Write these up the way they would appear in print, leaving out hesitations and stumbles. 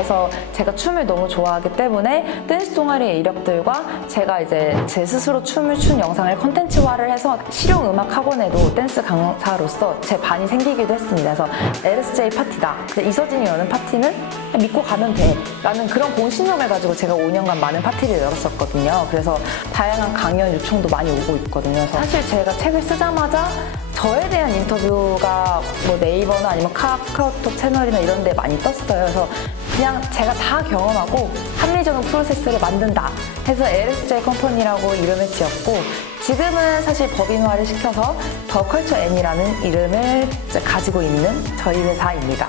해서 제가 춤을 너무 좋아하기 때문에 댄스 동아리의 이력들과 제가 이제 제 스스로 춤을 춘 영상을 컨텐츠화를 해서 실용 음악 학원에도 댄스 강사로서 제 반이 생기기도 했습니다. 그래서 LSJ 파티다. 이서진이 여는 파티는 믿고 가면 돼. 라는 그런 공신력을 가지고 제가 5년간 많은 파티를 열었었거든요. 그래서 다양한 강연 요청도 많이 오고 있거든요. 사실 제가 책을 쓰자마자 저에 대한 인터뷰가 뭐 네이버나 아니면 카카오톡 채널이나 이런 데 많이 떴어요. 그래서 그냥 제가 다 경험하고 합리적인 프로세스를 만든다 해서 LSJ 컴퍼니라고 이름을 지었고, 지금은 사실 법인화를 시켜서 더 컬처 N이라는 이름을 가지고 있는 저희 회사입니다.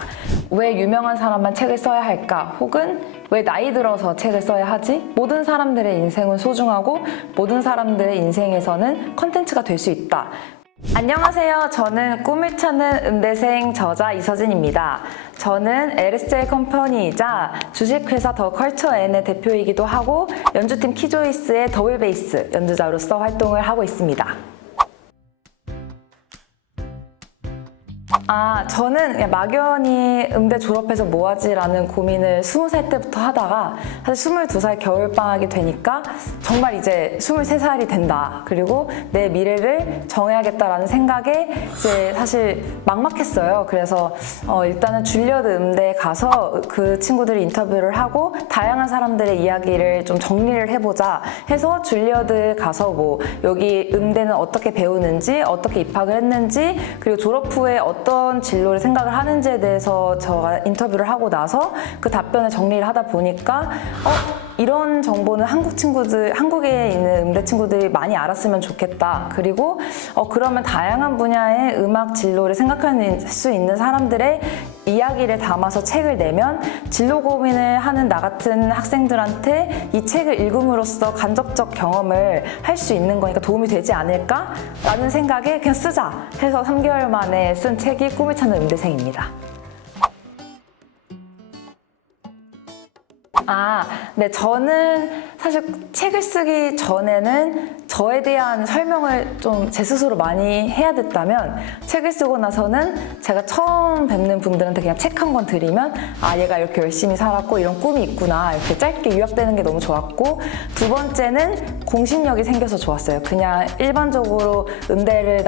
왜 유명한 사람만 책을 써야 할까? 혹은 왜 나이 들어서 책을 써야 하지? 모든 사람들의 인생은 소중하고 모든 사람들의 인생에서는 컨텐츠가 될 수 있다. 안녕하세요. 저는 꿈을 찾는 음대생 저자 이서진입니다. 저는 LSJ 컴퍼니이자 주식회사 더 컬처 N의 대표이기도 하고 연주팀 키조이스의 더블 베이스 연주자로서 활동을 하고 있습니다. 저는 그냥 막연히 음대 졸업해서 뭐 하지라는 고민을 20살 때부터 하다가 사실 22살 겨울방학이 되니까 정말 이제 23살이 된다. 그리고 내 미래를 정해야겠다라는 생각에 이제 사실 막막했어요. 그래서 일단은 줄리어드 음대에 가서 그 친구들이 인터뷰를 하고 다양한 사람들의 이야기를 좀 정리를 해보자 해서 줄리어드 가서 뭐 여기 음대는 어떻게 배우는지, 어떻게 입학을 했는지, 그리고 졸업 후에 어떤 진로를 생각을 하는지에 대해서 제가 인터뷰를 하고 나서 그 답변을 정리를 하다 보니까 이런 정보는 한국에 있는 음대 친구들이 많이 알았으면 좋겠다. 그리고 그러면 다양한 분야의 음악 진로를 생각할 수 있는 사람들의 이야기를 담아서 책을 내면 진로 고민을 하는 나 같은 학생들한테 이 책을 읽음으로써 간접적 경험을 할 수 있는 거니까 도움이 되지 않을까? 라는 생각에 그냥 쓰자 해서 3개월 만에 쓴 책이 꿈을 찾는 음대생입니다. 네, 저는 사실 책을 쓰기 전에는 저에 대한 설명을 좀 제 스스로 많이 해야 됐다면, 책을 쓰고 나서는 제가 처음 뵙는 분들한테 그냥 책 한 권 드리면 얘가 이렇게 열심히 살았고 이런 꿈이 있구나 이렇게 짧게 요약되는 게 너무 좋았고, 두 번째는 공신력이 생겨서 좋았어요. 그냥 일반적으로 음대를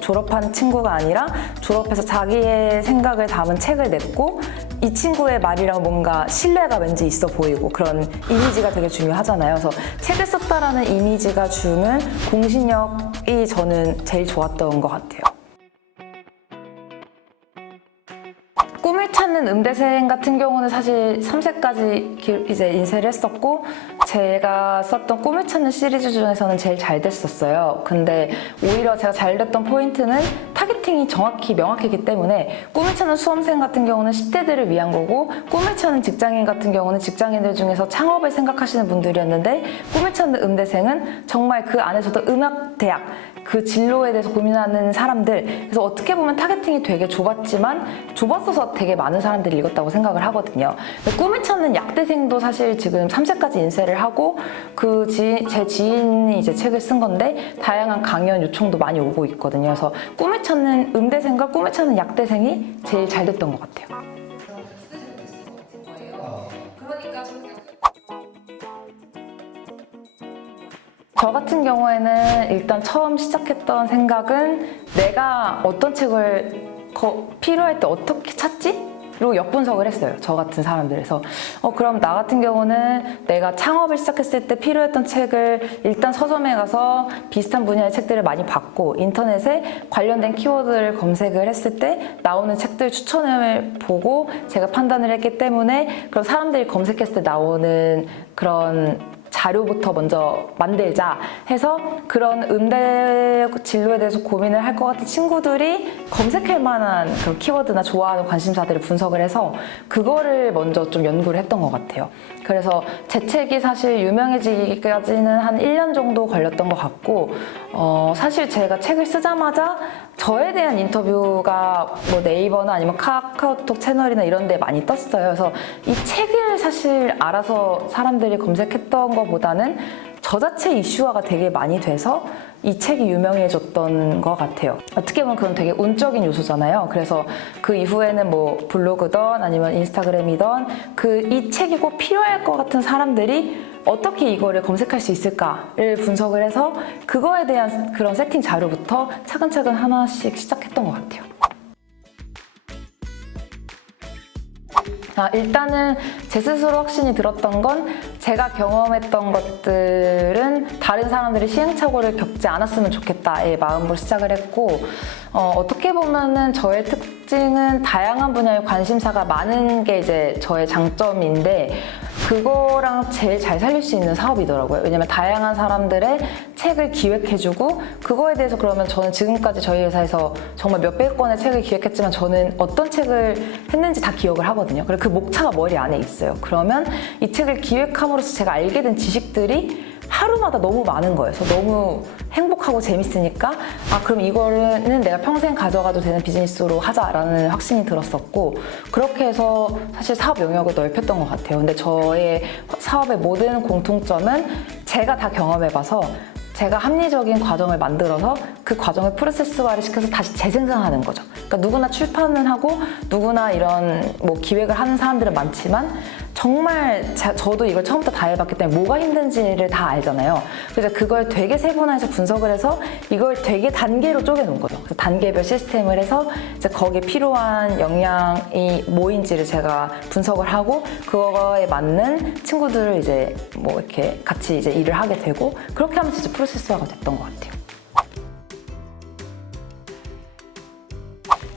졸업한 친구가 아니라 졸업해서 자기의 생각을 담은 책을 냈고 이 친구의 말이랑 뭔가 신뢰가 왠지 있어 보이고 그런 이미지가 되게 중요하잖아요. 그래서 책을 썼다라는 이미지가 주는 공신력이 저는 제일 좋았던 것 같아요. 꿈을 찾는 음대생 같은 경우는 사실 3세까지 이제 인쇄를 했었고, 제가 썼던 꿈을 찾는 시리즈 중에서는 제일 잘 됐었어요. 근데 오히려 제가 잘 됐던 포인트는 타겟팅이 정확히 명확했기 때문에, 꿈을 찾는 수험생 같은 경우는 10대들을 위한 거고, 꿈을 찾는 직장인 같은 경우는 직장인들 중에서 창업을 생각하시는 분들이었는데, 꿈을 찾는 음대생은 정말 그 안에서도 음악대학 그 진로에 대해서 고민하는 사람들, 그래서 어떻게 보면 타겟팅이 되게 좁았어서 되게 많은 사람들이 읽었다고 생각을 하거든요. 꿈을 찾는 약대생도 사실 지금 3세까지 인쇄를 하고 제 지인이 이제 책을 쓴 건데 다양한 강연 요청도 많이 오고 있거든요. 그래서 꿈을 찾는 음대생과 꿈을 찾는 약대생이 제일 잘 됐던 것 같아요. 저 같은 경우에는 일단 처음 시작했던 생각은 내가 어떤 책을 필요할 때 어떻게 찾지? 로 역분석을 했어요. 저 같은 사람들에서. 그럼 나 같은 경우는 내가 창업을 시작했을 때 필요했던 책을 일단 서점에 가서 비슷한 분야의 책들을 많이 봤고, 인터넷에 관련된 키워드를 검색을 했을 때 나오는 책들 추천을 보고 제가 판단을 했기 때문에, 그럼 사람들이 검색했을 때 나오는 그런 자료부터 먼저 만들자 해서 그런 음대 진로에 대해서 고민을 할 것 같은 친구들이 검색할 만한 그런 키워드나 좋아하는 관심사들을 분석을 해서 그거를 먼저 좀 연구를 했던 것 같아요. 그래서 제 책이 사실 유명해지기까지는 한 1년 정도 걸렸던 것 같고, 사실 제가 책을 쓰자마자 저에 대한 인터뷰가 뭐 네이버나 아니면 카카오톡 채널이나 이런 데 많이 떴어요. 그래서 이 책을 사실 알아서 사람들이 검색했던 것보다는 저자체 이슈화가 되게 많이 돼서 이 책이 유명해졌던 것 같아요. 어떻게 보면 그건 되게 운적인 요소잖아요. 그래서 그 이후에는 뭐 블로그든 아니면 인스타그램이든 이 책이 꼭 필요할 것 같은 사람들이 어떻게 이거를 검색할 수 있을까를 분석을 해서 그거에 대한 그런 세팅 자료부터 차근차근 하나씩 시작했던 것 같아요. 일단은 제 스스로 확신이 들었던 건 제가 경험했던 것들은 다른 사람들이 시행착오를 겪지 않았으면 좋겠다의 마음으로 시작을 했고, 어떻게 보면은 저의 특징은 다양한 분야의 관심사가 많은 게 이제 저의 장점인데, 그거랑 제일 잘 살릴 수 있는 사업이더라고요. 왜냐면 다양한 사람들의 책을 기획해주고, 그거에 대해서 그러면 저는 지금까지 저희 회사에서 정말 몇백 권의 책을 기획했지만 저는 어떤 책을 했는지 다 기억을 하거든요. 그리고 그 목차가 머리 안에 있어요. 그러면 이 책을 기획함으로써 제가 알게 된 지식들이 하루마다 너무 많은 거예요. 그래서 너무 행복하고 재밌으니까 그럼 이거는 내가 평생 가져가도 되는 비즈니스로 하자라는 확신이 들었었고, 그렇게 해서 사실 사업 영역을 넓혔던 것 같아요. 근데 저의 사업의 모든 공통점은 제가 다 경험해봐서 제가 합리적인 과정을 만들어서 그 과정을 프로세스화를 시켜서 다시 재생산하는 거죠. 그러니까 누구나 출판을 하고 누구나 이런 뭐 기획을 하는 사람들은 많지만 정말 저도 이걸 처음부터 다 해봤기 때문에 뭐가 힘든지를 다 알잖아요. 그래서 그걸 되게 세분화해서 분석을 해서 이걸 되게 단계로 쪼개놓은 거죠. 그래서 단계별 시스템을 해서 이제 거기에 필요한 역량이 뭐인지를 제가 분석을 하고 그거에 맞는 친구들을 이제 뭐 이렇게 같이 이제 일을 하게 되고, 그렇게 하면서 이제 프로세스화가 됐던 것 같아요.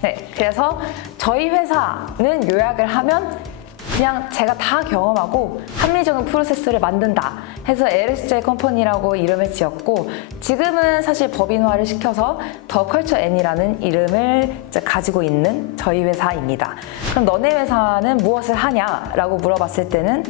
네, 그래서 저희 회사는 요약을 하면 그냥 제가 다 경험하고 합리적인 프로세스를 만든다 해서 LSJ 컴퍼니라고 이름을 지었고, 지금은 사실 법인화를 시켜서 더 컬처 N이라는 이름을 이제 가지고 있는 저희 회사입니다. 그럼 너네 회사는 무엇을 하냐라고 물어봤을 때는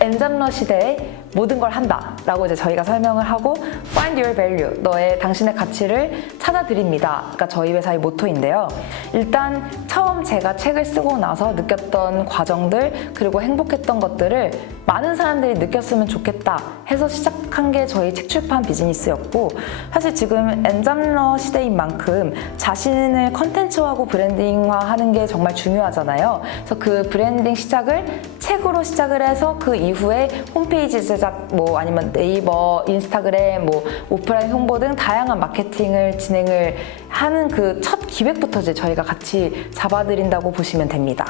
엔잡러 시대에 모든 걸 한다 라고 이제 저희가 설명을 하고, Find your value, 당신의 가치를 찾아드립니다. 그러니까 저희 회사의 모토인데요. 일단 처음 제가 책을 쓰고 나서 느꼈던 과정들, 그리고 행복했던 것들을 많은 사람들이 느꼈으면 좋겠다 해서 시작한 게 저희 책 출판 비즈니스였고, 사실 지금 엔잡러 시대인 만큼 자신을 컨텐츠화하고 브랜딩화하는 게 정말 중요하잖아요. 그래서 그 브랜딩 시작을 책으로 시작을 해서 그 이후에 홈페이지 제작, 뭐 아니면 네이버, 인스타그램, 뭐 오프라인 홍보 등 다양한 마케팅을 진행을 하는 그 첫 기획부터 이제 저희가 같이 잡아드린다고 보시면 됩니다.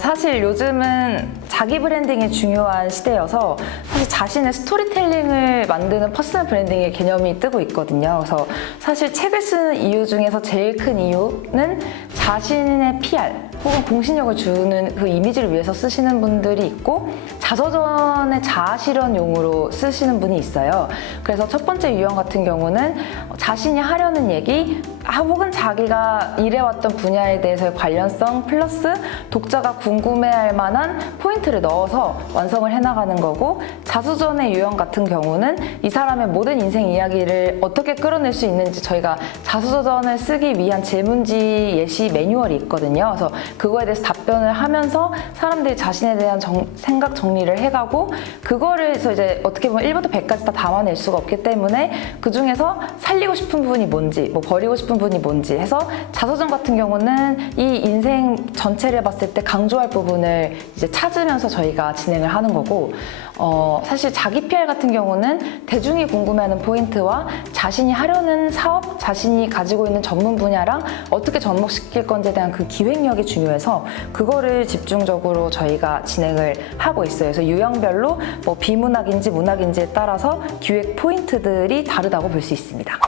사실 요즘은 자기 브랜딩이 중요한 시대여서 사실 자신의 스토리텔링을 만드는 퍼스널 브랜딩의 개념이 뜨고 있거든요. 그래서 사실 책을 쓰는 이유 중에서 제일 큰 이유는 자신의 PR 혹은 공신력을 주는 그 이미지를 위해서 쓰시는 분들이 있고, 자서전의 자아실현용으로 쓰시는 분이 있어요. 그래서 첫 번째 유형 같은 경우는 자신이 하려는 얘기 혹은 자기가 일해왔던 분야에 대해서의 관련성 플러스 독자가 궁금해할 만한 포인트를 넣어서 완성을 해나가는 거고, 자서전의 유형 같은 경우는 이 사람의 모든 인생 이야기를 어떻게 끌어낼 수 있는지 저희가 자서전을 쓰기 위한 질문지 예시 매뉴얼이 있거든요. 그래서 그거에 대해서 답변을 하면서 사람들이 자신에 대한 생각 정리를 해가고, 그거를 해서 이제 어떻게 보면 1부터 100까지 다 담아낼 수가 없기 때문에 그 중에서 살리고 싶은 부분이 뭔지, 뭐 버리고 싶은 부분이 뭔지 해서 자서전 같은 경우는 이 인생 전체를 봤을 때 강조할 부분을 이제 찾으면서 저희가 진행을 하는 거고, 사실 자기 PR 같은 경우는 대중이 궁금해하는 포인트와 자신이 하려는 사업, 자신이 가지고 있는 전문 분야랑 어떻게 접목시킬 건지에 대한 그 기획력이 중요해서 그거를 집중적으로 저희가 진행을 하고 있어요. 그래서 유형별로 뭐 비문학인지 문학인지에 따라서 기획 포인트들이 다르다고 볼 수 있습니다.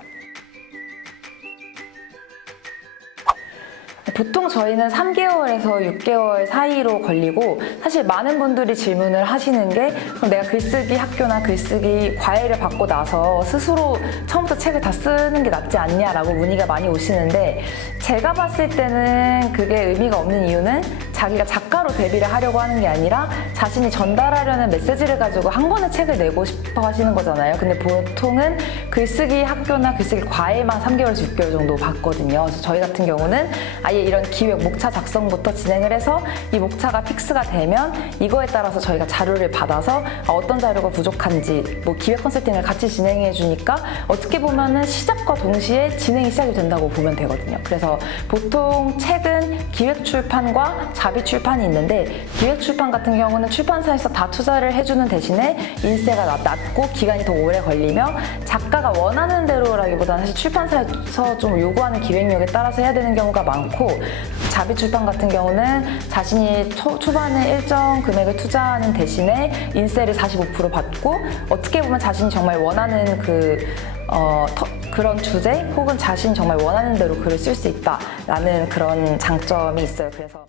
보통 저희는 3개월에서 6개월 사이로 걸리고, 사실 많은 분들이 질문을 하시는 게 그럼 내가 글쓰기 학교나 글쓰기 과외를 받고 나서 스스로 처음부터 책을 다 쓰는 게 낫지 않냐라고 문의가 많이 오시는데, 제가 봤을 때는 그게 의미가 없는 이유는 자기가 작가로 데뷔를 하려고 하는 게 아니라 자신이 전달하려는 메시지를 가지고 한 권의 책을 내고 싶은 하시는 거잖아요. 근데 보통은 글쓰기 학교나 글쓰기 과외만 3개월에서 6개월 정도 받거든요. 그래서 저희 같은 경우는 아예 이런 기획 목차 작성부터 진행을 해서 이 목차가 픽스가 되면 이거에 따라서 저희가 자료를 받아서 어떤 자료가 부족한지 뭐 기획 컨설팅을 같이 진행해 주니까 어떻게 보면은 시작과 동시에 진행이 시작이 된다고 보면 되거든요. 그래서 보통 책은 기획 출판과 자비 출판이 있는데 기획 출판 같은 경우는 출판사에서 다 투자를 해주는 대신에 인세가 낮고 기간이 더 오래 걸리며 작가가 원하는 대로라기보다는 사실 출판사에서 좀 요구하는 기획력에 따라서 해야 되는 경우가 많고 자비 출판 같은 경우는 자신이 초반에 일정 금액을 투자하는 대신에 인세를 45% 받고 어떻게 보면 자신이 정말 원하는 그런 주제 혹은 자신이 정말 원하는 대로 글을 쓸 수 있다라는 그런 장점이 있어요. 그래서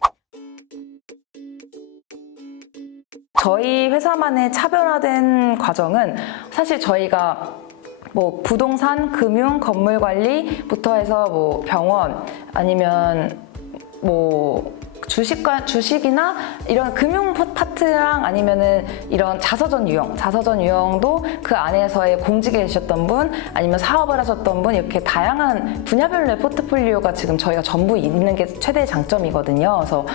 저희 회사만의 차별화된 과정은 사실 저희가 뭐 부동산, 금융, 건물 관리부터 해서 뭐 병원 아니면 뭐 주식이나 이런 금융 파트랑 아니면은 이런 자서전 유형도 그 안에서의 공직에 계셨던 분 아니면 사업을 하셨던 분 이렇게 다양한 분야별로의 포트폴리오가 지금 저희가 전부 있는 게 최대의 장점이거든요. 그래서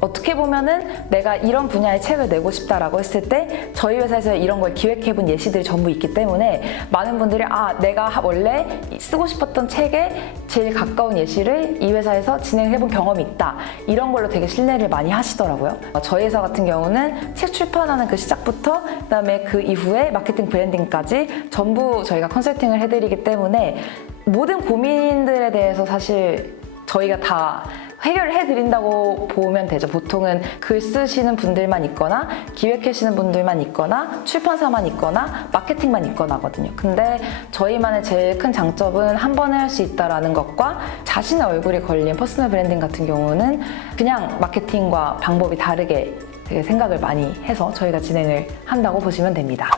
어떻게 보면은 내가 이런 분야의 책을 내고 싶다라고 했을 때 저희 회사에서 이런 걸 기획해본 예시들이 전부 있기 때문에 많은 분들이 내가 원래 쓰고 싶었던 책에 제일 가까운 예시를 이 회사에서 진행해본 경험이 있다. 이런 걸로 되게 신뢰를 많이 하시더라고요. 저희 회사 같은 경우는 책 출판하는 그 시작부터 그다음에 그 이후에 마케팅 브랜딩까지 전부 저희가 컨설팅을 해드리기 때문에 모든 고민들에 대해서 사실 저희가 다 해결을 해드린다고 보면 되죠. 보통은 글 쓰시는 분들만 있거나 기획하시는 분들만 있거나 출판사만 있거나 마케팅만 있거나 하거든요. 근데 저희만의 제일 큰 장점은 한 번에 할 수 있다는 것과 자신의 얼굴이 걸린 퍼스널 브랜딩 같은 경우는 그냥 마케팅과 방법이 다르게 되게 생각을 많이 해서 저희가 진행을 한다고 보시면 됩니다.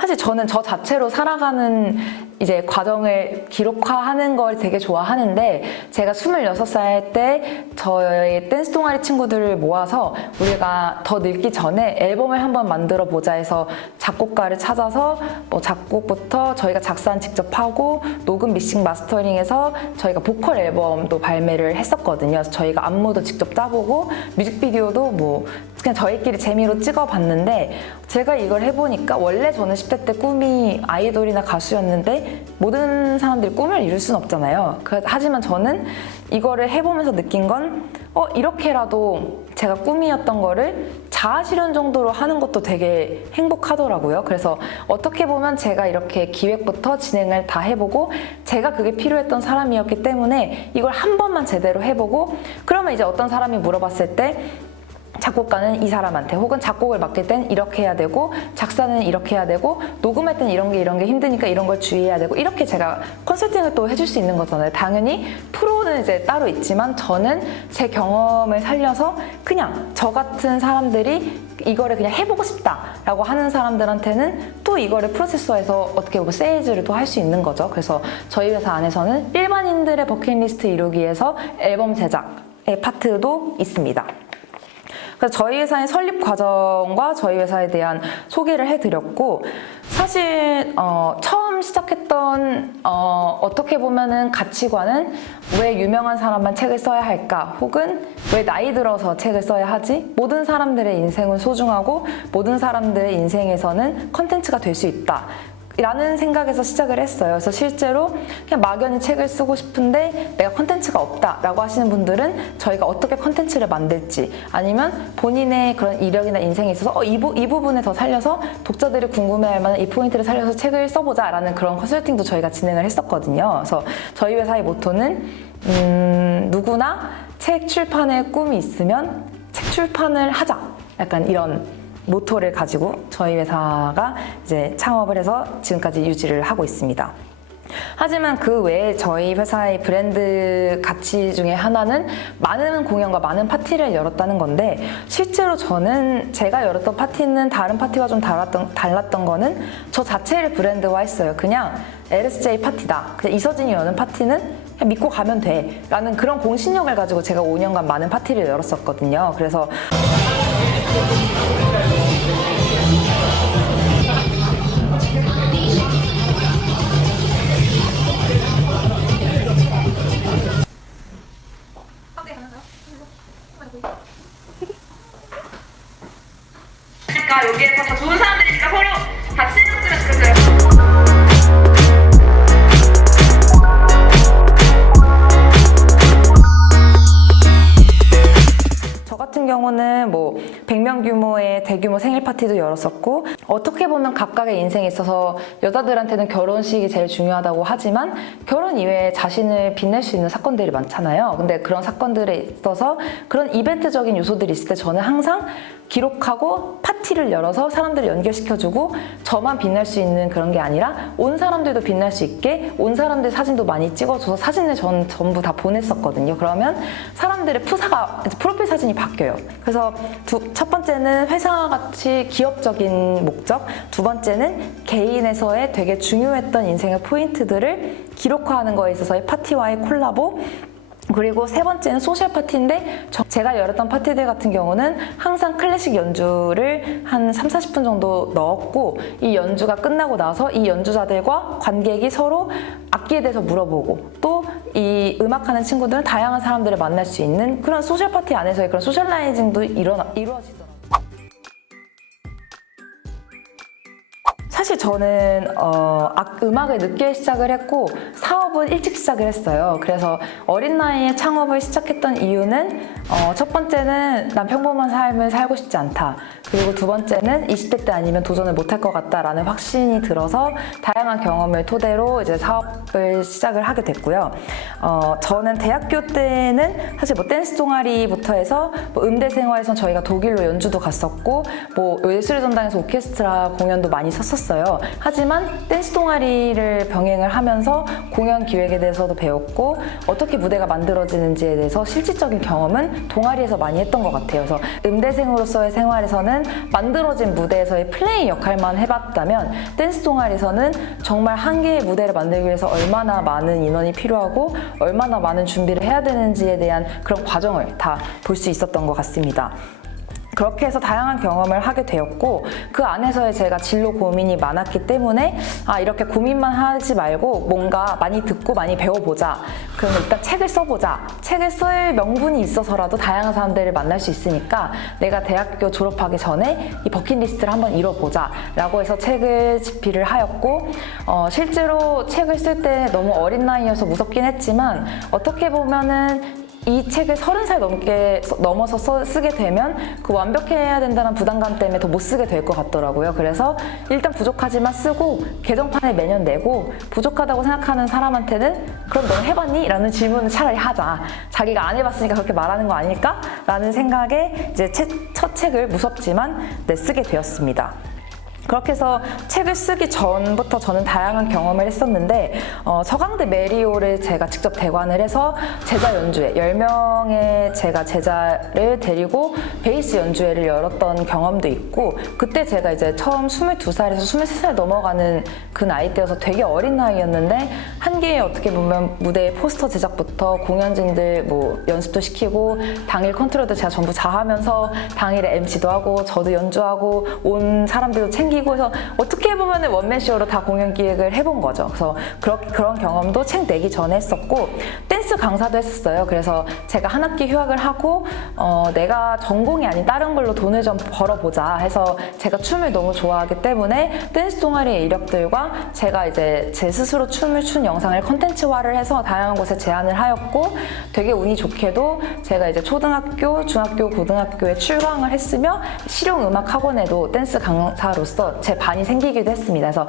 사실 저는 저 자체로 살아가는 이제 과정을 기록화하는 걸 되게 좋아하는데 제가 26살 때 저희 댄스 동아리 친구들을 모아서 우리가 더 늙기 전에 앨범을 한번 만들어 보자 해서 작곡가를 찾아서 뭐 작곡부터 저희가 작사는 직접 하고 녹음 믹싱 마스터링해서 저희가 보컬 앨범도 발매를 했었거든요. 그래서 저희가 안무도 직접 짜보고 뮤직비디오도 뭐 그냥 저희끼리 재미로 찍어봤는데 제가 이걸 해보니까 원래 저는 10대 때 꿈이 아이돌이나 가수였는데 모든 사람들이 꿈을 이룰 수는 없잖아요. 하지만 저는 이거를 해보면서 느낀 건 이렇게라도 제가 꿈이었던 거를 자아실현 정도로 하는 것도 되게 행복하더라고요. 그래서 어떻게 보면 제가 이렇게 기획부터 진행을 다 해보고 제가 그게 필요했던 사람이었기 때문에 이걸 한 번만 제대로 해보고 그러면 이제 어떤 사람이 물어봤을 때 작곡가는 이 사람한테 혹은 작곡을 맡길 땐 이렇게 해야 되고 작사는 이렇게 해야 되고 녹음할 땐 이런 게 힘드니까 이런 걸 주의해야 되고 이렇게 제가 컨설팅을 또 해줄 수 있는 거잖아요. 당연히 프로는 이제 따로 있지만 저는 제 경험을 살려서 그냥 저 같은 사람들이 이거를 그냥 해보고 싶다라고 하는 사람들한테는 또 이거를 프로세서에서 어떻게 보면 세일즈를 또 할 수 있는 거죠. 그래서 저희 회사 안에서는 일반인들의 버킷리스트 이루기 위해서 앨범 제작의 파트도 있습니다. 그래서 저희 회사의 설립 과정과 저희 회사에 대한 소개를 해드렸고 사실 처음 시작했던 어떻게 보면은 가치관은 왜 유명한 사람만 책을 써야 할까 혹은 왜 나이 들어서 책을 써야 하지? 모든 사람들의 인생은 소중하고 모든 사람들의 인생에서는 컨텐츠가 될 수 있다. 라는 생각에서 시작을 했어요. 그래서 실제로 그냥 막연히 책을 쓰고 싶은데 내가 컨텐츠가 없다라고 하시는 분들은 저희가 어떻게 컨텐츠를 만들지 아니면 본인의 그런 이력이나 인생에 있어서 이 부분에 더 살려서 독자들이 궁금해할 만한 이 포인트를 살려서 책을 써보자 라는 그런 컨설팅도 저희가 진행을 했었거든요. 그래서 저희 회사의 모토는 누구나 책 출판의 꿈이 있으면 책 출판을 하자 약간 이런 모토를 가지고 저희 회사가 이제 창업을 해서 지금까지 유지를 하고 있습니다. 하지만 그 외에 저희 회사의 브랜드 가치 중에 하나는 많은 공연과 많은 파티를 열었다는 건데 실제로 저는 제가 열었던 파티는 다른 파티와 좀 달랐던 거는 저 자체를 브랜드화했어요. 그냥 LSJ 파티다. 그냥 이서진이 여는 파티는 그냥 믿고 가면 돼 라는 그런 공신력을 가지고 제가 5년간 많은 파티를 열었었거든요. 그래서 좋은 사람들이니까 서로 같이 해줬으면 좋겠어요. 저 같은 경우는 뭐 100명 규모의 대규모 생일 파티도 열었었고, 어떻게 보면 각각의 인생에 있어서 여자들한테는 결혼식이 제일 중요하다고 하지만 결혼 이외에 자신을 빛낼 수 있는 사건들이 많잖아요. 근데 그런 사건들에 있어서 그런 이벤트적인 요소들이 있을 때 저는 항상 기록하고 파티를 열어서 사람들을 연결시켜주고, 저만 빛날 수 있는 그런 게 아니라 온 사람들도 빛날 수 있게 온 사람들 사진도 많이 찍어줘서 사진을 전 전부 다 보냈었거든요. 그러면 사람들의 프로필 사진이 바뀌어요. 그래서 첫 번째는 회사같이 기업적인 목적, 두 번째는 개인에서의 되게 중요했던 인생의 포인트들을 기록화하는 거에 있어서의 파티와의 콜라보, 그리고 세 번째는 소셜 파티인데, 제가 열었던 파티들 같은 경우는 항상 클래식 연주를 한 30-40분 정도 넣었고, 이 연주가 끝나고 나서 이 연주자들과 관객이 서로 악기에 대해서 물어보고, 또 이 음악하는 친구들은 다양한 사람들을 만날 수 있는 그런 소셜 파티 안에서의 그런 소셜라이징도 이루어지더라고요. 사실 저는 음악을 늦게 시작을 했고 사업은 일찍 시작을 했어요. 그래서 어린 나이에 창업을 시작했던 이유는 첫 번째는 난 평범한 삶을 살고 싶지 않다. 그리고 두 번째는 20대 때 아니면 도전을 못할 것 같다라는 확신이 들어서 다양한 경험을 토대로 이제 사업을 시작을 하게 됐고요. 저는 대학교 때는 사실 뭐 댄스 동아리부터 해서 뭐 음대 생활에선 저희가 독일로 연주도 갔었고, 뭐 예술의 전당에서 오케스트라 공연도 많이 섰었어요. 하지만 댄스 동아리를 병행을 하면서 공연 기획에 대해서도 배웠고, 어떻게 무대가 만들어지는지에 대해서 실질적인 경험은 동아리에서 많이 했던 것 같아요. 그래서 음대생으로서의 생활에서는 만들어진 무대에서의 플레이 역할만 해봤다면, 댄스 동아리에서는 정말 한 개의 무대를 만들기 위해서 얼마나 많은 인원이 필요하고 얼마나 많은 준비를 해야 되는지에 대한 그런 과정을 다 볼 수 있었던 것 같습니다. 그렇게 해서 다양한 경험을 하게 되었고, 그 안에서의 제가 진로 고민이 많았기 때문에 이렇게 고민만 하지 말고 뭔가 많이 듣고 많이 배워보자. 그러면 일단 책을 써보자. 책을 쓸 명분이 있어서라도 다양한 사람들을 만날 수 있으니까 내가 대학교 졸업하기 전에 이 버킷리스트를 한번 이뤄보자 라고 해서 책을 집필을 하였고, 실제로 책을 쓸 때 너무 어린 나이여서 무섭긴 했지만, 어떻게 보면은 이 책을 30살 넘어서 쓰게 되면 그 완벽해야 된다는 부담감 때문에 더 못 쓰게 될 것 같더라고요. 그래서 일단 부족하지만 쓰고 개정판을 매년 내고, 부족하다고 생각하는 사람한테는 그럼 넌 해봤니? 라는 질문을 차라리 하자. 자기가 안 해봤으니까 그렇게 말하는 거 아닐까? 라는 생각에 이제 첫 책을 무섭지만 쓰게 되었습니다. 그렇게 해서 책을 쓰기 전부터 저는 다양한 경험을 했었는데, 서강대 메리오를 제가 직접 대관을 해서 제자 연주회, 10명의 제가 제자를 데리고 베이스 연주회를 열었던 경험도 있고, 그때 제가 이제 처음 22살에서 23살 넘어가는 그 나이 때여서 되게 어린 나이였는데, 한 개의 어떻게 보면 무대의 포스터 제작부터 공연진들 뭐 연습도 시키고, 당일 컨트롤도 제가 전부 자하면서 당일에 MC도 하고 저도 연주하고 온 사람들도 챙기고 해서 어떻게 보면 원맨쇼로 다 공연 기획을 해본 거죠. 그래서 그런 경험도 책 내기 전에 했었고, 댄스 강사도 했었어요. 그래서 제가 한 학기 휴학을 하고 내가 전공이 아닌 다른 걸로 돈을 좀 벌어보자 해서, 제가 춤을 너무 좋아하기 때문에 댄스 동아리의 이력들과 제가 이제 제 스스로 춤을 춘 영상을 컨텐츠화를 해서 다양한 곳에 제안을 하였고, 되게 운이 좋게도 제가 이제 초등학교, 중학교, 고등학교에 출강을 했으며 실용음악 학원에도 댄스 강사로서 제 반이 생기기도 했습니다. 그래서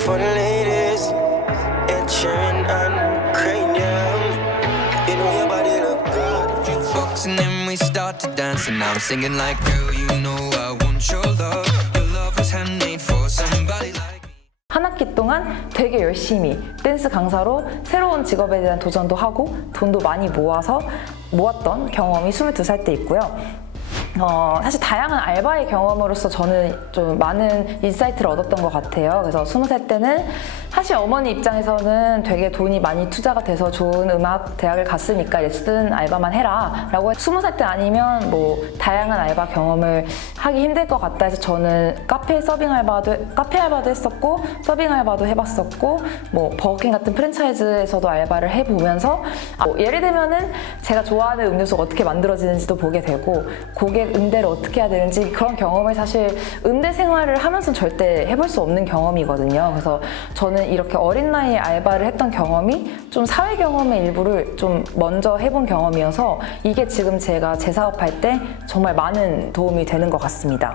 for the ladies, Ed Sheeran and Cranium. You know your body look good. Jukebox and then we start to dance and I'm singing like, girl, you know I want your love. Your love was handmade for somebody like me. 한 학기 동안 되게 열심히 댄스 강사로 새로운 직업에 대한 도전도 하고 돈도 많이 모았던 경험이 22살 때 있고요. 사실 다양한 알바의 경험으로서 저는 좀 많은 인사이트를 얻었던 것 같아요. 그래서 20살 때는 사실 어머니 입장에서는 되게 돈이 많이 투자가 돼서 좋은 음악 대학을 갔으니까 레슨 알바만 해라 라고 20살 때 아니면 뭐 다양한 알바 경험을 하기 힘들 것 같다 해서 저는 카페 알바도 했었고, 서빙 알바도 해봤었고, 뭐 버거킹 같은 프랜차이즈에서도 알바를 해보면서 예를 들면은 제가 좋아하는 음료수가 어떻게 만들어지는지도 보게 되고, 고객 응대를 어떻게 어떻게 해야 되는지 그런 경험을 사실 음대 생활을 하면서 절대 해볼 수 없는 경험이거든요. 그래서 저는 이렇게 어린 나이에 알바를 했던 경험이 좀 사회 경험의 일부를 좀 먼저 해본 경험이어서 이게 지금 제가 재사업할 때 정말 많은 도움이 되는 것 같습니다.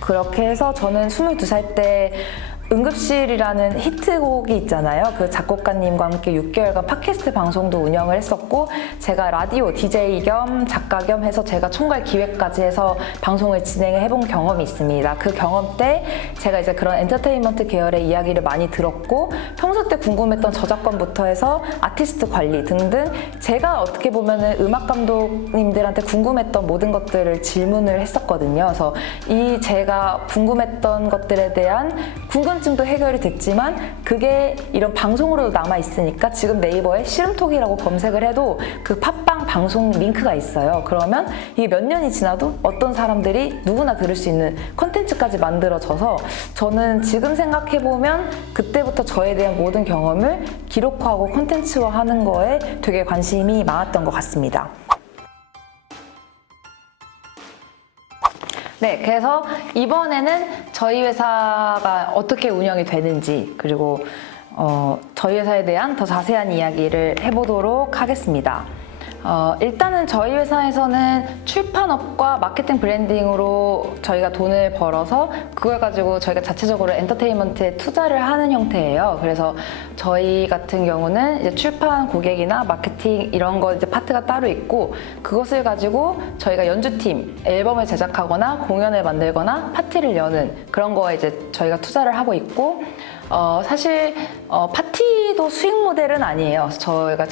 그렇게 해서 저는 22살 때 응급실이라는 히트곡이 있잖아요. 그 작곡가님과 함께 6개월간 팟캐스트 방송도 운영을 했었고 제가 라디오 DJ 겸 작가 겸 해서 제가 총괄 기획까지 해서 방송을 진행을 해본 경험이 있습니다. 그 경험 때 제가 이제 그런 엔터테인먼트 계열의 이야기를 많이 들었고 평소 때 궁금했던 저작권부터 해서 아티스트 관리 등등 제가 어떻게 보면은 음악 감독님들한테 궁금했던 모든 것들을 질문을 했었거든요. 그래서 이 제가 궁금했던 것들에 대한 궁금증도 해결이 됐지만 그게 이런 방송으로도 남아있으니까 지금 네이버에 씨름톡이라고 검색을 해도 그 팟빵 방송 링크가 있어요. 그러면 이게 몇 년이 지나도 어떤 사람들이 누구나 들을 수 있는 컨텐츠까지 만들어져서 저는 지금 생각해보면 그때부터 저에 대한 모든 경험을 기록하고 컨텐츠화하는 거에 되게 관심이 많았던 것 같습니다. 네, 그래서 이번에는 저희 회사가 어떻게 운영이 되는지 그리고 저희 회사에 대한 더 자세한 이야기를 해보도록 하겠습니다. 일단은 저희 회사에서는 출판업과 마케팅 브랜딩으로 저희가 돈을 벌어서 그걸 가지고 저희가 자체적으로 엔터테인먼트에 투자를 하는 형태예요. 그래서 저희 같은 경우는 이제 출판 고객이나 마케팅 이런 거 이제 파트가 따로 있고 그것을 가지고 저희가 연주팀, 앨범을 제작하거나 공연을 만들거나 파티를 여는 그런 거에 이제 저희가 투자를 하고 있고 사실 파티도 수익 모델은 아니에요. 저희가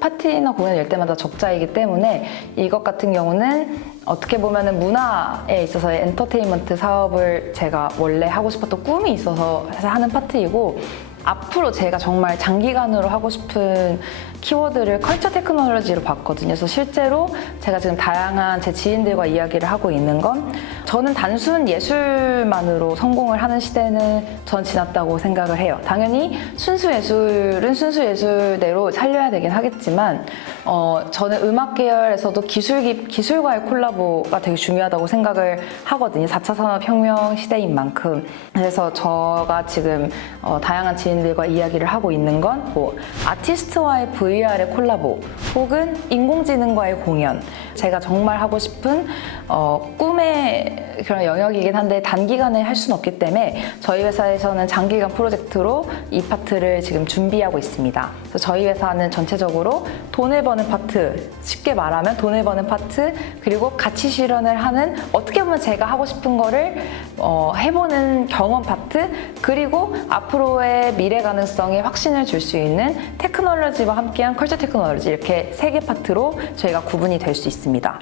파티나 공연을 열 때마다 적자이기 때문에 이것 같은 경우는 어떻게 보면은 문화에 있어서의 엔터테인먼트 사업을 제가 원래 하고 싶었던 꿈이 있어서 하는 파트이고 앞으로 제가 정말 장기간으로 하고 싶은 키워드를 컬처 테크놀로지로 봤거든요. 그래서 실제로 제가 지금 다양한 제 지인들과 이야기를 하고 있는 건 저는 단순 예술만으로 성공을 하는 시대는 전 지났다고 생각을 해요. 당연히 순수 예술은 순수 예술대로 살려야 되긴 하겠지만 저는 음악 계열에서도 기술과의 콜라보가 되게 중요하다고 생각을 하거든요. 4차 산업혁명 시대인 만큼. 그래서 제가 지금 다양한 지인들과 이야기를 하고 있는 건 뭐 아티스트와의 VR의 콜라보 혹은 인공지능과의 공연 제가 정말 하고 싶은 꿈의 그런 영역이긴 한데 단기간에 할 수는 없기 때문에 저희 회사에서는 장기간 프로젝트로 이 파트를 지금 준비하고 있습니다. 그래서 저희 회사는 전체적으로 돈을 버는 파트, 쉽게 말하면 돈을 버는 파트 그리고 가치 실현을 하는 어떻게 보면 제가 하고 싶은 거를 해보는 경험 파트 그리고 앞으로의 미래 가능성에 확신을 줄 수 있는 테크놀로지와 함께한 컬처 테크놀로지 이렇게 3개 파트로 저희가 구분이 될 수 있습니다.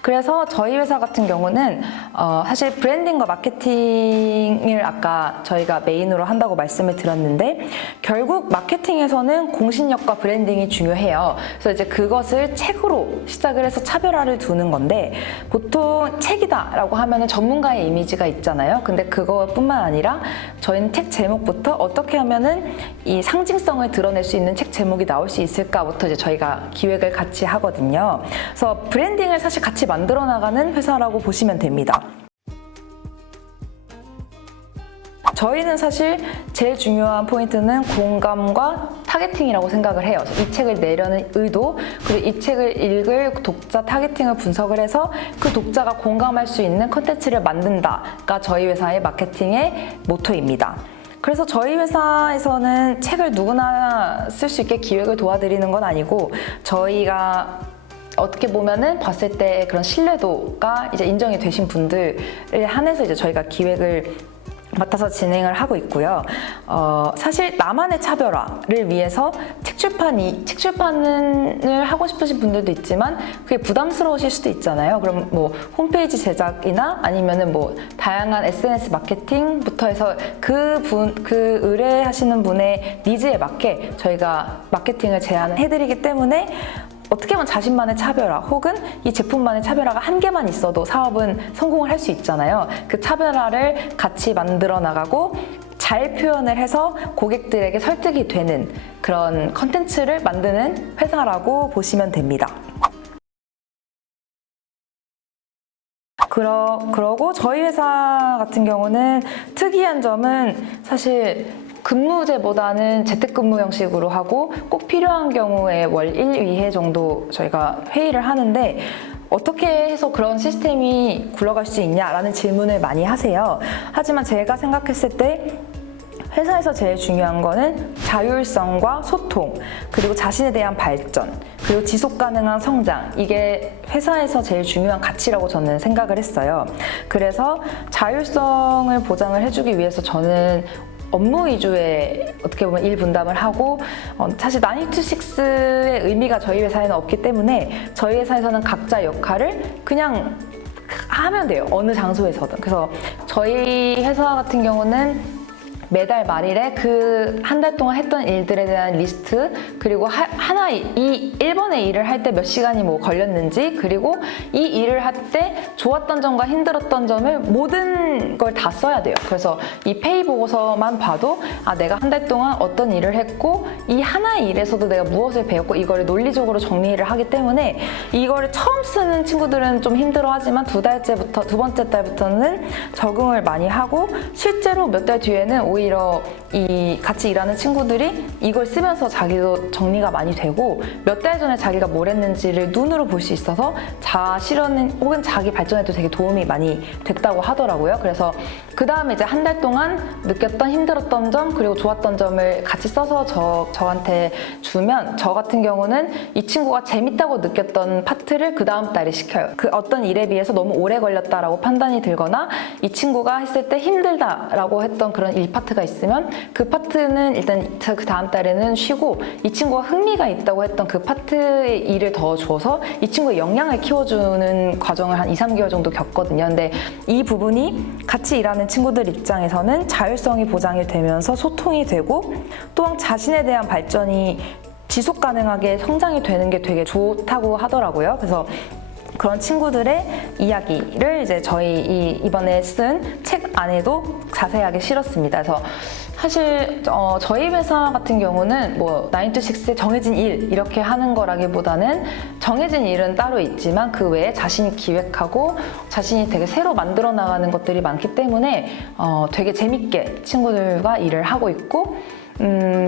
그래서 저희 회사 같은 경우는 사실 브랜딩과 마케팅을 아까 저희가 메인으로 한다고 말씀을 드렸는데 결국 마케팅에서는 공신력과 브랜딩이 중요해요. 그래서 이제 그것을 책으로 시작을 해서 차별화를 두는 건데 보통 책이다라고 하면은 전문가의 이미지가 있잖아요. 근데 그것뿐만 아니라 저희는 책 제목부터 어떻게 하면은 이 상징성을 드러낼 수 있는 책 제목이 나올 수 있을까부터 이제 저희가 기획을 같이 하거든요. 그래서 브랜딩을 사실 같이 만들어 나가는 회사라고 보시면 됩니다. 저희는 사실 제일 중요한 포인트는 공감과 타겟팅이라고 생각을 해요. 이 책을 내려는 의도, 그리고 이 책을 읽을 독자 타겟팅을 분석을 해서 그 독자가 공감할 수 있는 컨텐츠를 만든다가 저희 회사의 마케팅의 모토입니다. 그래서 저희 회사에서는 책을 누구나 쓸 수 있게 기획을 도와드리는 건 아니고 저희가 어떻게 보면은 봤을 때 그런 신뢰도가 이제 인정이 되신 분들에 한해서 이제 저희가 기획을 맡아서 진행을 하고 있고요. 사실 나만의 차별화를 위해서 책 출판을 하고 싶으신 분들도 있지만 그게 부담스러우실 수도 있잖아요. 그럼 뭐 홈페이지 제작이나 아니면은 뭐 다양한 SNS 마케팅부터 해서 그 의뢰하시는 분의 니즈에 맞게 저희가 마케팅을 제안해드리기 때문에 어떻게 보면 자신만의 차별화 혹은 이 제품만의 차별화가 한 개만 있어도 사업은 성공을 할 수 있잖아요. 그 차별화를 같이 만들어 나가고 잘 표현을 해서 고객들에게 설득이 되는 그런 컨텐츠를 만드는 회사라고 보시면 됩니다. 그러고 저희 회사 같은 경우는 특이한 점은 사실 근무제보다는 재택근무 형식으로 하고 꼭 필요한 경우에 월 1, 2회 정도 저희가 회의를 하는데 어떻게 해서 그런 시스템이 굴러갈 수 있냐라는 질문을 많이 하세요. 하지만 제가 생각했을 때 회사에서 제일 중요한 거는 자율성과 소통, 그리고 자신에 대한 발전, 그리고 지속 가능한 성장. 이게 회사에서 제일 중요한 가치라고 저는 생각을 했어요. 그래서 자율성을 보장을 해주기 위해서 저는 업무 위주의 어떻게 보면 일 분담을 하고 사실 9to6의 의미가 저희 회사에는 없기 때문에 저희 회사에서는 각자 역할을 그냥 하면 돼요. 어느 장소에서든. 그래서 저희 회사 같은 경우는 매달 말일에 그 한 달 동안 했던 일들에 대한 리스트, 그리고 이 1번의 일을 할 때 몇 시간이 뭐 걸렸는지, 그리고 이 일을 할 때 좋았던 점과 힘들었던 점을 모든 걸 다 써야 돼요. 그래서 이 페이 보고서만 봐도 내가 한 달 동안 어떤 일을 했고 이 하나의 일에서도 내가 무엇을 배웠고 이거를 논리적으로 정리를 하기 때문에 이거를 처음 쓰는 친구들은 좀 힘들어하지만 두 번째 달부터는 적응을 많이 하고 실제로 몇 달 뒤에는 오히려 이 같이 일하는 친구들이 이걸 쓰면서 자기도 정리가 많이 되고 몇 달 전에 자기가 뭘 했는지를 눈으로 볼 수 있어서 자아 실현 혹은 자기 발전에도 되게 도움이 많이 됐다고 하더라고요. 그래서 그 다음에 이제 한 달 동안 느꼈던 힘들었던 점 그리고 좋았던 점을 같이 써서 저한테 주면 저 같은 경우는 이 친구가 재밌다고 느꼈던 파트를 그 다음 달에 시켜요. 그 어떤 일에 비해서 너무 오래 걸렸다라고 판단이 들거나 이 친구가 했을 때 힘들다라고 했던 그런 일 파트가 있으면 그 파트는 일단 그 다음 달에는 쉬고 이 친구가 흥미가 있다고 했던 그 파트의 일을 더 줘서 이 친구의 역량을 키워주는 과정을 한 2, 3개월 정도 겪거든요. 근데 이 부분이 같이 일하는 친구들 입장에서는 자율성이 보장이 되면서 소통이 되고 또한 자신에 대한 발전이 지속 가능하게 성장이 되는 게 되게 좋다고 하더라고요. 그래서 그런 친구들의 이야기를 이제 저희 이번에 쓴 책 안에도 자세하게 실었습니다. 그래서 사실 저희 회사 같은 경우는 뭐 9to6의 정해진 일 이렇게 하는 거라기보다는 정해진 일은 따로 있지만 그 외에 자신이 기획하고 자신이 되게 새로 만들어 나가는 것들이 많기 때문에 되게 재밌게 친구들과 일을 하고 있고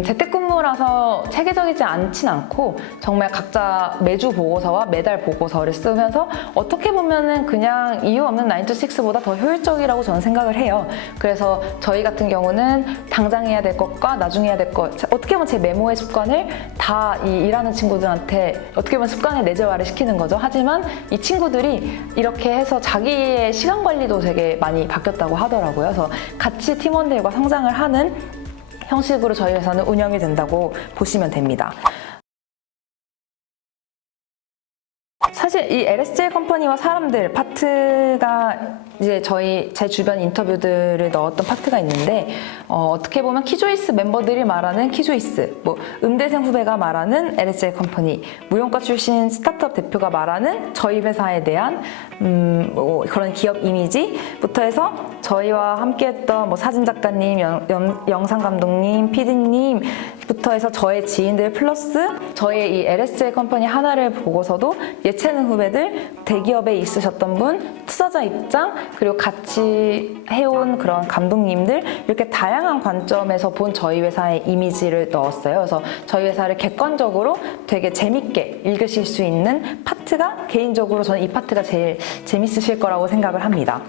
재택근무라서 체계적이지 않진 않고 정말 각자 매주 보고서와 매달 보고서를 쓰면서 어떻게 보면은 그냥 이유 없는 9to6보다 더 효율적이라고 저는 생각을 해요. 그래서 저희 같은 경우는 당장 해야 될 것과 나중에 해야 될 것, 어떻게 보면 제 메모의 습관을 다 이 일하는 친구들한테 어떻게 보면 습관을 내재화를 시키는 거죠. 하지만 이 친구들이 이렇게 해서 자기의 시간 관리도 되게 많이 바뀌었다고 하더라고요. 그래서 같이 팀원들과 성장을 하는 형식으로 저희 회사는 운영이 된다고 보시면 됩니다. 사실 이 LSJ 컴퍼니와 사람들 파트가 이제 제 주변 인터뷰들을 넣었던 파트가 있는데 어떻게 보면 키조이스 멤버들이 말하는 키조이스, 뭐 음대생 후배가 말하는 LSJ 컴퍼니, 무용과 출신 스타트업 대표가 말하는 저희 회사에 대한 뭐 그런 기업 이미지부터 해서 저희와 함께했던 뭐 사진 작가님, 영상 감독님, PD님부터 해서 저의 지인들 플러스 저의 이 LSJ 컴퍼니 하나를 보고서도 예체능 후배들, 대기업에 있으셨던 분, 투자자 입장, 그리고 같이 해온 그런 감독님들 이렇게 다양한 관점에서 본 저희 회사의 이미지를 넣었어요. 그래서 저희 회사를 객관적으로 되게 재밌게 읽으실 수 있는 파트가 개인적으로 저는 이 파트가 제일 재밌으실 거라고 생각을 합니다.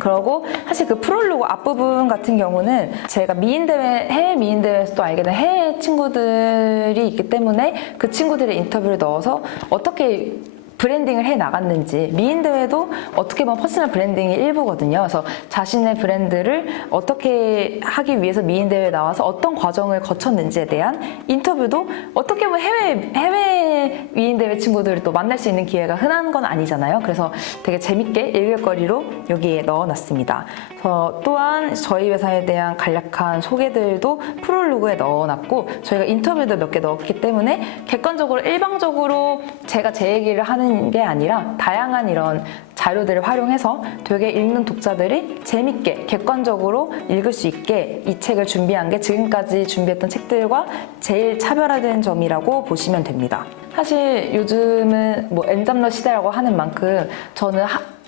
그리고 사실 그 프롤로그 앞부분 같은 경우는 제가 해외 미인대회에서 또 알게 된 해외 친구들이 있기 때문에 그 친구들의 인터뷰를 넣어서 어떻게 브랜딩을 해 나갔는지, 미인대회도 어떻게 보면 퍼스널 브랜딩의 일부거든요. 그래서 자신의 브랜드를 어떻게 하기 위해서 미인대회에 나와서 어떤 과정을 거쳤는지에 대한 인터뷰도 어떻게 보면 해외 미인대회 친구들을 또 만날 수 있는 기회가 흔한 건 아니잖아요. 그래서 되게 재밌게 읽을 거리로 여기에 넣어놨습니다. 그래서 또한 저희 회사에 대한 간략한 소개들도 프롤로그에 넣어놨고 저희가 인터뷰도 몇 개 넣었기 때문에 객관적으로 일방적으로 제가 제 얘기를 하는 한 게 아니라 다양한 이런 자료들을 활용해서 되게 읽는 독자들이 재밌게 객관적으로 읽을 수 있게 이 책을 준비한 게 지금까지 준비했던 책들과 제일 차별화된 점이라고 보시면 됩니다. 사실 요즘은 뭐 엔잡러 시대라고 하는 만큼 저는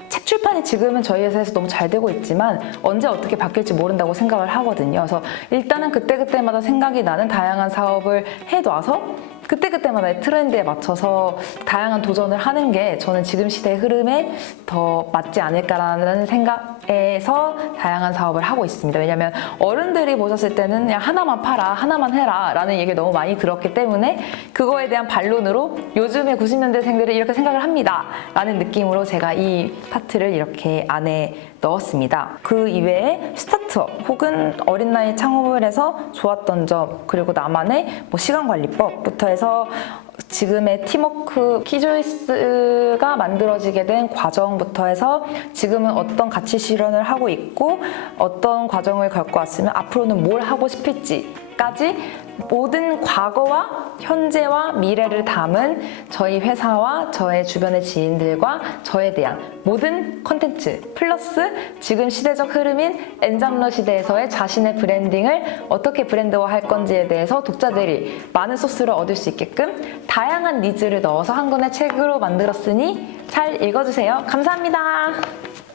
책 출판이 지금은 저희 회사에서 너무 잘 되고 있지만 언제 어떻게 바뀔지 모른다고 생각을 하거든요. 그래서 일단은 그때그때마다 생각이 나는 다양한 사업을 해놔서 그때그때마다의 트렌드에 맞춰서 다양한 도전을 하는 게 저는 지금 시대의 흐름에 더 맞지 않을까라는 생각에서 다양한 사업을 하고 있습니다. 왜냐하면 어른들이 보셨을 때는 그냥 하나만 팔아, 하나만 해라 라는 얘기를 너무 많이 들었기 때문에 그거에 대한 반론으로 요즘의 90년대생들은 이렇게 생각을 합니다 라는 느낌으로 제가 이 파트를 이렇게 안에 넣었습니다. 그 이외에 스타트업 혹은 어린 나이 창업을 해서 좋았던 점, 그리고 나만의 뭐 시간관리법부터 해서 지금의 팀워크 키조이스가 만들어지게 된 과정부터 해서 지금은 어떤 가치 실현을 하고 있고 어떤 과정을 겪고 왔으면 앞으로는 뭘 하고 싶을지까지 모든 과거와 현재와 미래를 담은 저희 회사와 저의 주변의 지인들과 저에 대한 모든 컨텐츠 플러스 지금 시대적 흐름인 엔잡러 시대에서의 자신의 브랜딩을 어떻게 브랜드화할 건지에 대해서 독자들이 많은 소스를 얻을 수 있게끔 다양한 니즈를 넣어서 한 권의 책으로 만들었으니 잘 읽어주세요. 감사합니다.